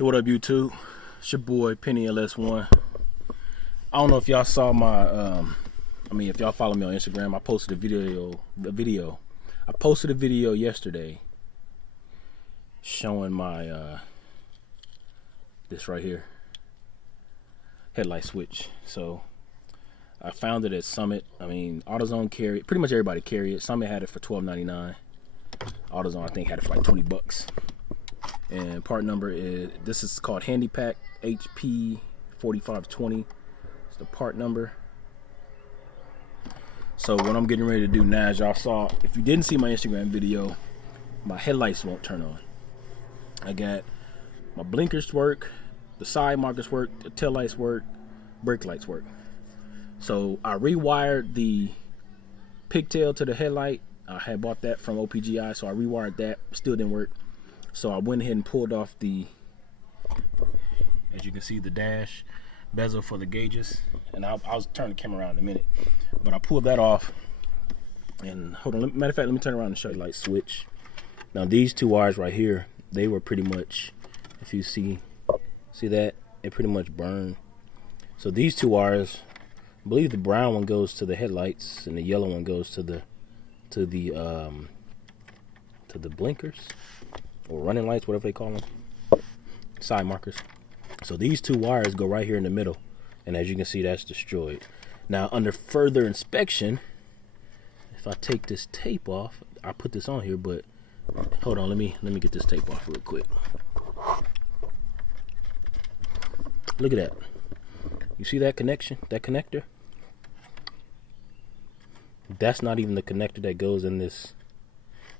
What up, YouTube? It's your boy Penny LS1. I don't know if y'all saw my if y'all follow me on Instagram, I posted a video. I posted a video yesterday showing my this right here headlight switch. So I found it at Summit. AutoZone carry it. Pretty much everybody carry it. Summit had it for $12.99. AutoZone, I think, had it for like $20. And part number this is called Handy Pack HP 4520. It's the part number. So what I'm getting ready to do now, as y'all saw, if you didn't see my Instagram video, my headlights won't turn on. I got my blinkers work, the side markers work, the tail lights work, brake lights work. So I rewired the pigtail to the headlight. I had bought that from OPGI, so I rewired that. Still didn't work. So I went ahead and pulled off the, as you can see, the dash bezel for the gauges. And I'll turn the camera around in a minute. But I pulled that off. And hold on, matter of fact, let me turn around and show you light switch. Now these two wires right here, they were pretty much, if you see that, it pretty much burned. So these two wires, I believe the brown one goes to the headlights and the yellow one goes to the blinkers or running lights, whatever they call them, side markers. So these two wires go right here in the middle, and as you can see, that's destroyed. Now under further inspection, if I take this tape off, I put this on here, but hold on, let me get this tape off real quick. Look at that. You see that connection, that connector? That's not even the connector that goes in this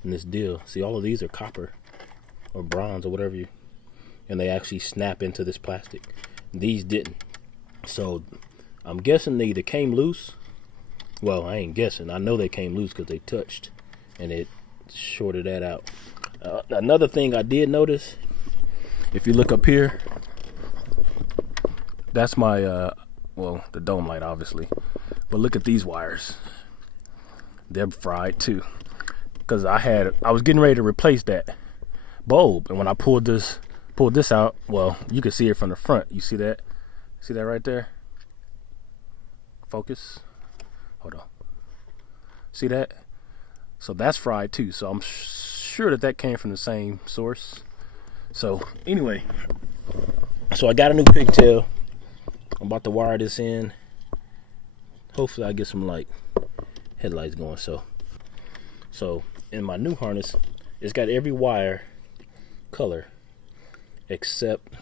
deal. See, all of these are copper or bronze or whatever and they actually snap into this plastic. These didn't. So I'm guessing they either came loose. Well, I ain't guessing. I know they came loose because they touched and it shorted that out. Another thing I did notice, if you look up here, that's my the dome light, obviously. But look at these wires. They're fried too. Because I was getting ready to replace that bulb, and when I pulled this out, well, you can see it from the front. You see that? See that right there? Focus. Hold on. See that? So that's fried too. So I'm sure that came from the same source. So anyway, so I got a new pigtail. I'm about to wire this in. Hopefully I get some like headlights going. So in my new harness, it's got every wire color except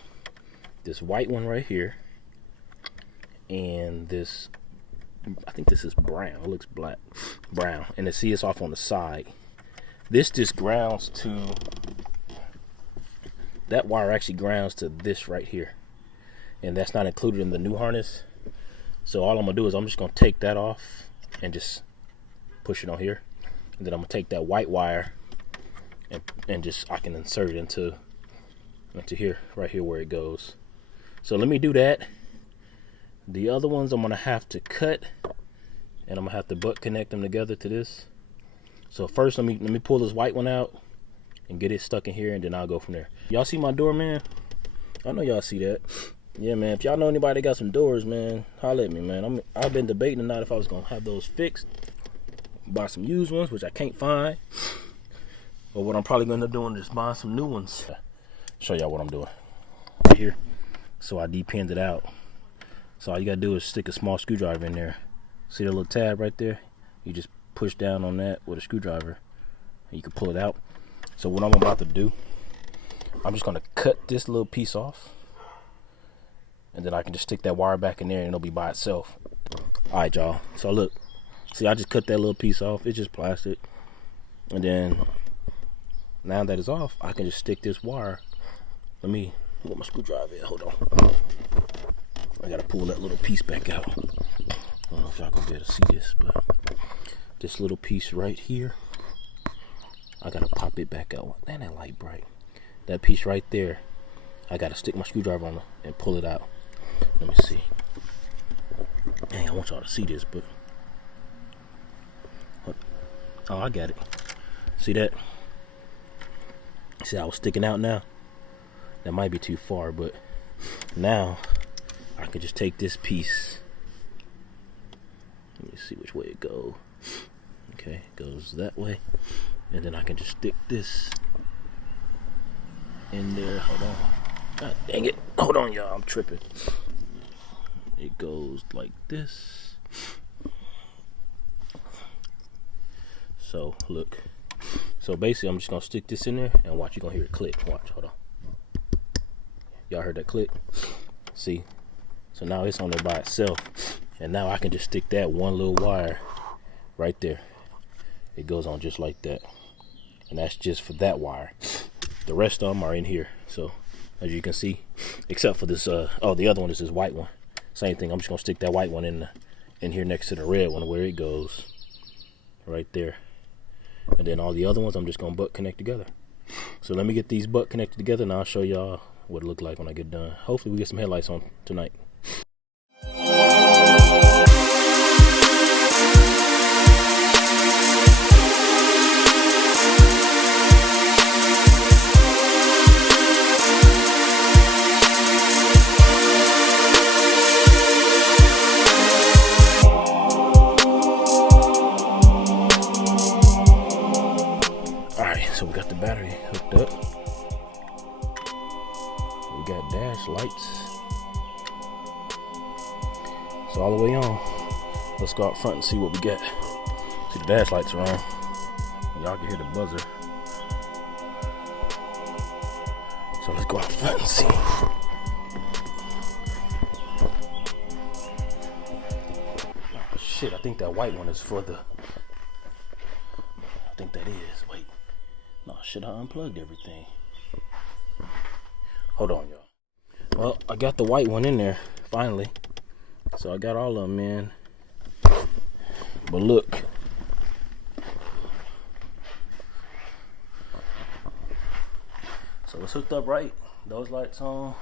this white one right here and this, I think this is brown. It looks brown, and see it's off on the side. This just grounds to, that wire actually grounds to this right here, and that's not included in the new harness. So all I'm gonna do is I'm just gonna take that off and just push it on here, and then I'm gonna take that white wire and just, I can insert it into here, right here where it goes. So let me do that. The other ones I'm gonna have to cut, and I'm gonna have to butt connect them together to this. So first let me pull this white one out and get it stuck in here, and then I'll go from there. Y'all see my door, man? I know y'all see that. Yeah, man, if y'all know anybody that got some doors, man, holla at me, man. I've been debating tonight if I was gonna have those fixed, buy some used ones, which I can't find, or what I'm probably gonna end up doing is just buying some new ones. Show y'all what I'm doing right here. So I depinned it out. So all you gotta do is stick a small screwdriver in there. See the little tab right there? You just push down on that with a screwdriver and you can pull it out. So what I'm about to do, I'm just gonna cut this little piece off, and then I can just stick that wire back in there and it'll be by itself. All right, y'all. So look, see, I just cut that little piece off. It's just plastic. And then now that it's off, I can just stick this wire. Let me put my screwdriver in. Hold on. I gotta pull that little piece back out. I don't know if y'all gonna be able to see this, but this little piece right here, I gotta pop it back out. Man, that light bright. That piece right there, I gotta stick my screwdriver on it and pull it out. Let me see. Dang, I want y'all to see this, but oh, I got it. See that? See how it's sticking out now? That might be too far, but now I can just take this piece. Let me see which way it goes. Okay, it goes that way. And then I can just stick this in there. Hold on. God dang it. Hold on, y'all. I'm tripping. It goes like this. So, look. So, basically, I'm just going to stick this in there and watch. You're going to hear it click. Watch. Hold on. Y'all heard that click? See? So, now it's on there by itself. And now I can just stick that one little wire right there. It goes on just like that. And that's just for that wire. The rest of them are in here. So, as you can see, except for this, the other one is this white one. Same thing. I'm just gonna stick that white one in here next to the red one where it goes, right there. And then all the other ones, I'm just gonna butt connect together. So let me get these butt connected together, and I'll show y'all what it look like when I get done. Hopefully, we get some headlights on tonight. So we got the battery hooked up. We got dash lights. So all the way on. Let's go out front and see what we got. See, the dash lights are on. Y'all can hear the buzzer. So let's go out front and see. Oh, shit, I think that white one is for the... I think that is. Wait. No, shit, I unplugged everything. Hold on, y'all. Well, I got the white one in there, finally. So I got all of them in. But look. So it's hooked up right. Those lights on.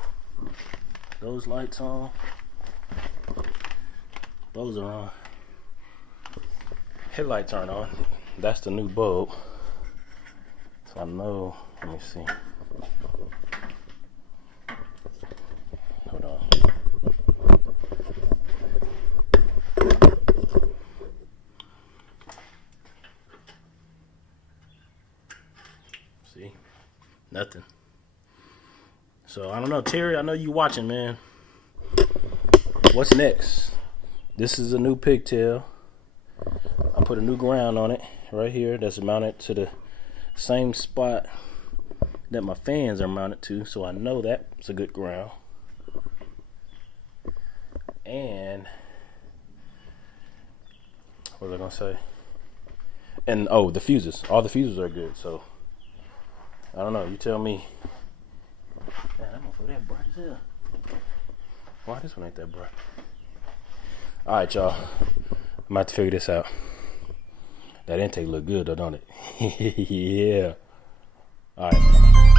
Those lights on. Those are on. Headlights aren't on. That's the new bulb. I know, let me see. Hold on. See? Nothing. So, I don't know. Terry, I know you watching, man. What's next? This is a new pigtail. I put a new ground on it right here that's mounted to the same spot that my fans are mounted to, so I know that's a good ground. And what was I gonna say? And oh, the fuses. All the fuses are good, so I don't know, you tell me. Man, that motherfucker that bright as hell. Why this one ain't that bright? Alright, y'all. I'm about to figure this out. That intake look good though, don't it? Yeah. All right.